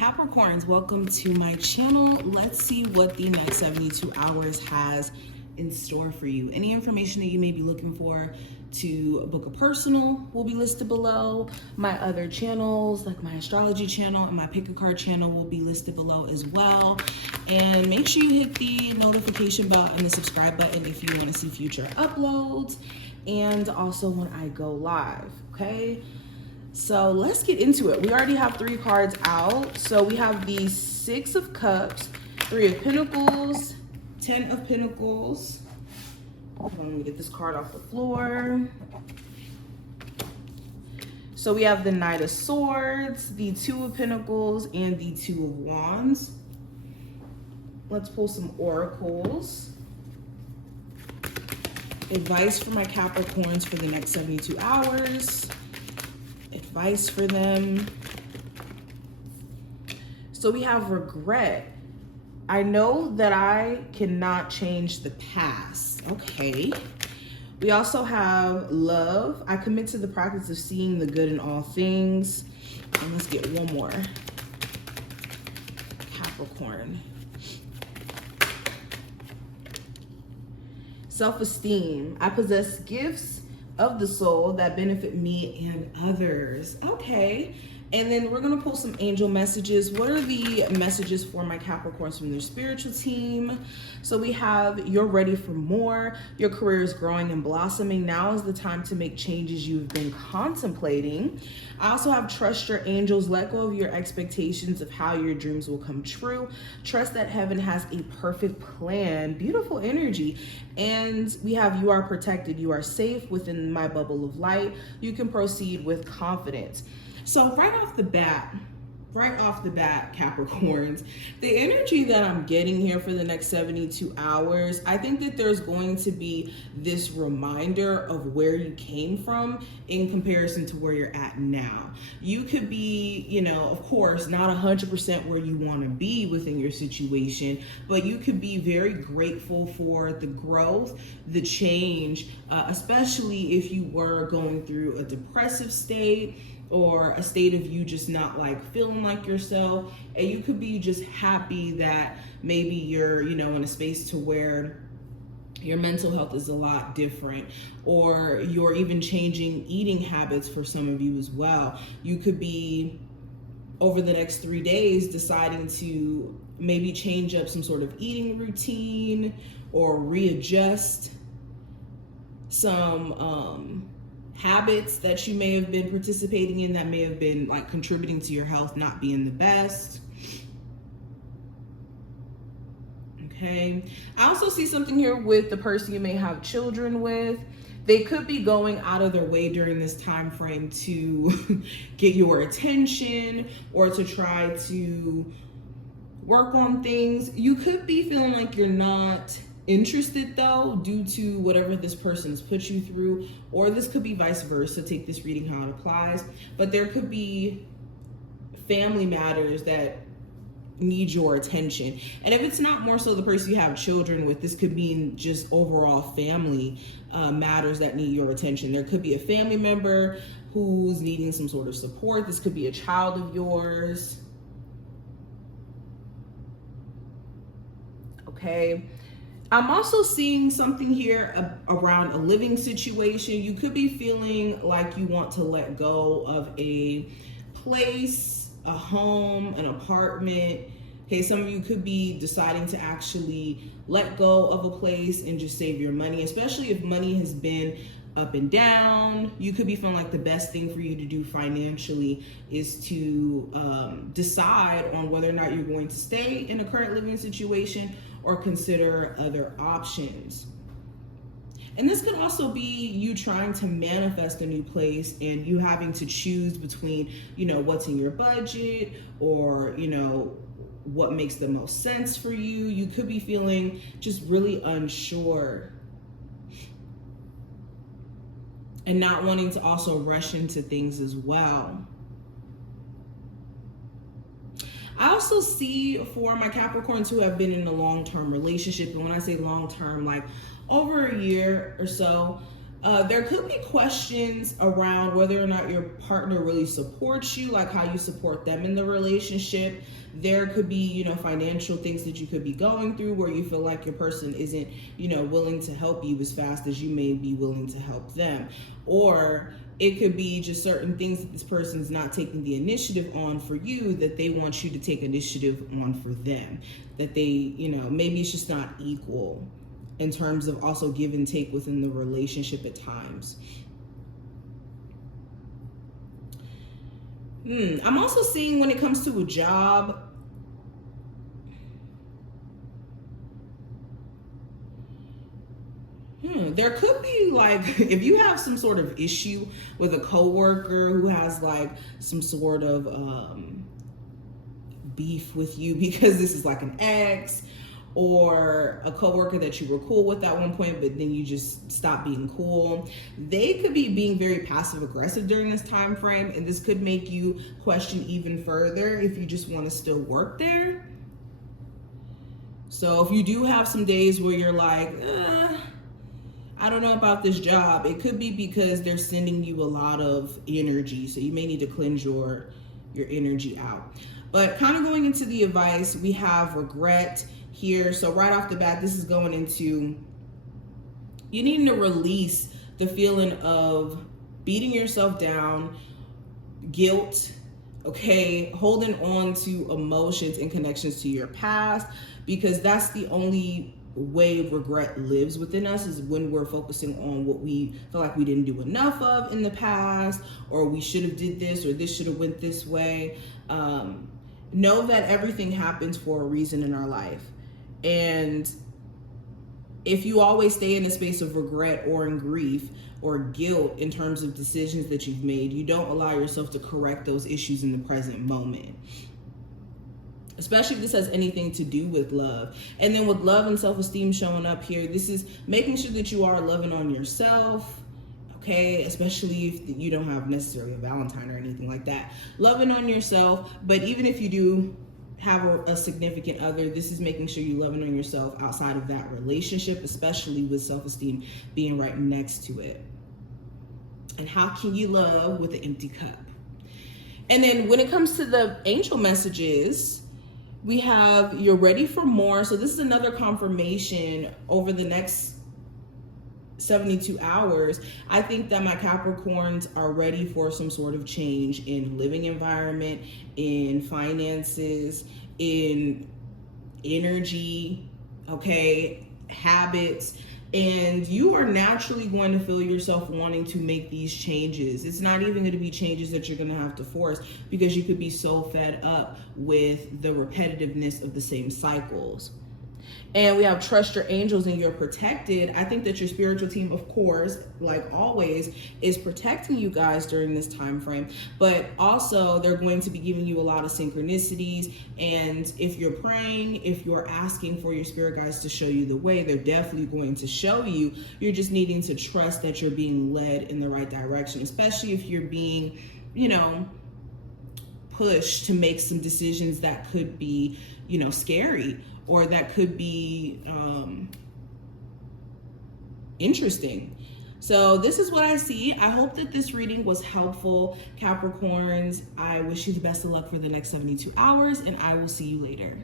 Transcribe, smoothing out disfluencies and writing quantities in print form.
Capricorns, welcome to my channel. Let's see what the next 72 hours has in store for you. Any information that you may be looking for to book a personal will be listed below. My other channels, like my astrology channel and my pick a card channel, will be listed below as well. And make sure you hit the notification bell and the subscribe button if you want to see future uploads and also when I go live, okay? So let's get into it. We already have 3 cards out. So we have the 6 of Cups, 3 of Pentacles, 10 of Pentacles. Let me get this card off the floor. So we have the Knight of Swords, the 2 of Pentacles, and the 2 of Wands. Let's pull some oracles. Advice for my Capricorns for the next 72 hours. Advice for them. So we have regret. I know that I cannot change the past. Okay. We also have love. I commit to the practice of seeing the good in all things. And let's get one more. Capricorn. Self-esteem. I possess gifts of the soul that benefit me and others. Okay. And then we're going to pull some angel messages. What are the messages for my Capricorns from their spiritual team? So we have, you're ready for more. Your career is growing and blossoming. Now is the time to make changes you've been contemplating. I also have, trust your angels. Let go of your expectations of how your dreams will come true. Trust that heaven has a perfect plan. Beautiful energy. And we have, you are protected. You are safe within my bubble of light. You can proceed with confidence. So right off the bat, Capricorns, the energy that I'm getting here for the next 72 hours, I think that there's going to be this reminder of where you came from in comparison to where you're at now. You could be, you know, of course, not 100% where you want to be within your situation, but you could be very grateful for the growth, the change, especially if you were going through a depressive state, or a state of you just not like feeling like yourself. And you could be just happy that maybe you're, you know, in a space to where your mental health is a lot different, or you're even changing eating habits for some of you as well. You could be over the next 3 days deciding to maybe change up some sort of eating routine or readjust some habits that you may have been participating in that may have been like contributing to your health not being the best. Okay. I also see something here with the person you may have children with. They could be going out of their way during this time frame to get your attention or to try to work on things. You could be feeling like you're not interested though, due to whatever this person's put you through, or this could be vice versa. Take this reading how it applies, but there could be family matters that need your attention. And if it's not more so the person you have children with, this could mean just overall family matters that need your attention. There could be a family member who's needing some sort of support. This could be a child of yours. Okay. I'm also seeing something here around a living situation. You could be feeling like you want to let go of a place, a home, an apartment. Okay, some of you could be deciding to actually let go of a place and just save your money, especially if money has been up and down. You could be feeling like the best thing for you to do financially is to decide on whether or not you're going to stay in a current living situation or consider other options. And this could also be you trying to manifest a new place and you having to choose between, you know, what's in your budget or, you know, what makes the most sense for you. You could be feeling just really unsure and not wanting to also rush into things as well. I also see for my Capricorns who have been in a long-term relationship, and when I say long-term, like over a year or so, There could be questions around whether or not your partner really supports you, like how you support them in the relationship. There could be, financial things that you could be going through where you feel like your person isn't, willing to help you as fast as you may be willing to help them. Or it could be just certain things that this person's not taking the initiative on for you that they want you to take initiative on for them. That they, maybe it's just not equal in terms of also give and take within the relationship at times. I'm also seeing when it comes to a job, there could be like, if you have some sort of issue with a coworker who has like some sort of beef with you because this is like an ex, or a coworker that you were cool with at one point, but then you just stop being cool. They could be being very passive aggressive during this time frame, and this could make you question even further if you just want to still work there. So if you do have some days where you're like, I don't know about this job, it could be because they're sending you a lot of energy. So you may need to cleanse your energy out. But kind of going into the advice, we have regret here. So right off the bat, this is going into you needing to release the feeling of beating yourself down, guilt, okay, holding on to emotions and connections to your past, because that's the only way regret lives within us, is when we're focusing on what we feel like we didn't do enough of in the past, or we should have did this, or this should have went this way. Know that everything happens for a reason in our life. And if you always stay in a space of regret or in grief or guilt in terms of decisions that you've made, you don't allow yourself to correct those issues in the present moment. Especially if this has anything to do with love. And then with love and self-esteem showing up here, this is making sure that you are loving on yourself, okay? Especially if you don't have necessarily a Valentine or anything like that. Loving on yourself, but even if you do have a significant other, this is making sure you're loving on yourself outside of that relationship, especially with self-esteem being right next to it. And how can you love with an empty cup? And then when it comes to the angel messages, we have you're ready for more. So this is another confirmation over the next 72 hours. I think that my Capricorns are ready for some sort of change in living environment, in finances, in energy, okay, habits. And you are naturally going to feel yourself wanting to make these changes. It's not even going to be changes that you're going to have to force, because you could be so fed up with the repetitiveness of the same cycles. And we have trust your angels and you're protected. I think that your spiritual team, of course, like always, is protecting you guys during this time frame. But also they're going to be giving you a lot of synchronicities. And if you're praying, if you're asking for your spirit guides to show you the way, they're definitely going to show you. You're just needing to trust that you're being led in the right direction, especially if you're being, pushed to make some decisions that could be, scary, or that could be interesting. So this is what I see. I hope that this reading was helpful, Capricorns. I wish you the best of luck for the next 72 hours, and I will see you later.